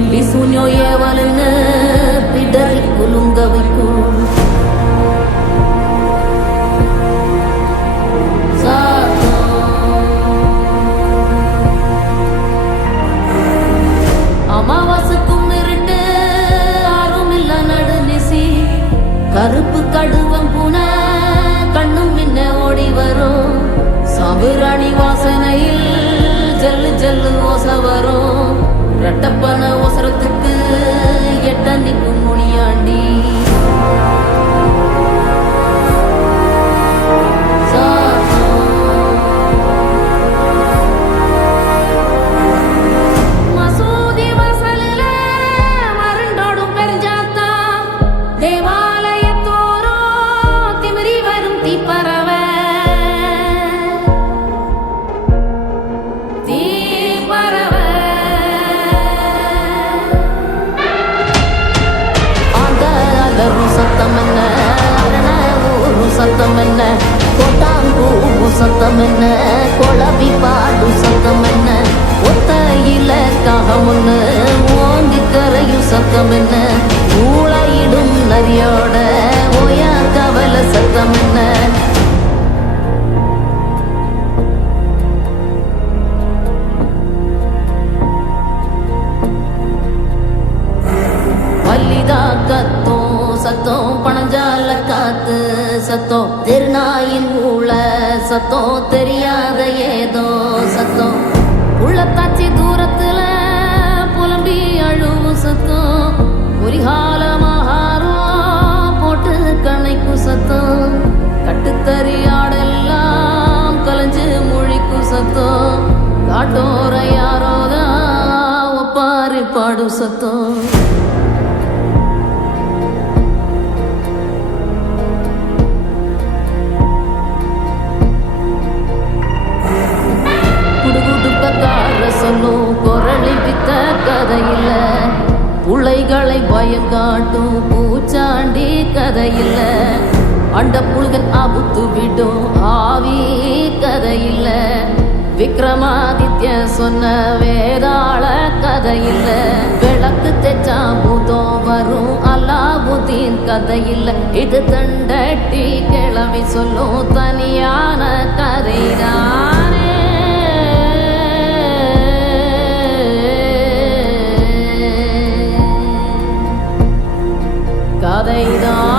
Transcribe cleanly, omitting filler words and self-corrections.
பில்லி சூன்யோ ஏவலுன்னு பிடரி குலுங்க வைக்கும் அமாவாசைக்கும் இருட்டு ஆறும் இல்ல நடுநிசி கருப்பு கடுவம் பூன கண்ணும் மின்ன ஓடி வரும் சாம்புராணி வாசனையில் ஜல்லு ஜல்லு ஓச வரும் ரெட்டப்பன ஒசரத்துக்கு எட்ட நிற்கும் முனியாண்டி மசூதி வாசலில மருண்டோடும் பெருஞ்சாத்தா தேவாலயத்தோரோ திமிரி வரும் தீப்பறவ சத்தம் என்ன கொட்டாம்பூ சத்தம் என்ன கொளவி பாடு சத்தம் என்ன ஒத்தையில காகமுன்னு ஓங்கி கரையும் சத்தம் என்ன ஊழையிடும் நரியோட ஓயா கவல சத்தம் என்ன வல்லிதா கத்தோம் சத்தம் பணஞ்சால காத்து சத்தம் திருநாயின் ஊழ சத்தம் தெரியாத ஏதோ சத்தம் உள்ளத்தாச்சி தூரத்துல புலம்பி அழுவும் சத்தம் குறிகாலமாகாரம் போட்டு கணைக்கும் சத்தம் கட்டுத்தறியாடெல்லாம் கலைஞ்சு முழிக்கும் சத்தம் காட்டோர யாரோதான் ஒப்பாரி பாடும் சத்தம் சொல்லும் குரளி வித்த கதையில்ல புள்ளைகளை பயம் காட்டும் பூச்சாண்டி கதையில்ல அண்ட புழுகன் அபுத்து விடும் ஆவி கதையில்ல விக்ரமாதித்ய சொன்ன வேதாள கதையில்ல விளக்கு தெச்சா பூதம் வரும் அல்லாபுதீன் கதையில்ல இது தண்டட்டி கிளவி சொல்லும் தனியான கதைதானே கதைதான்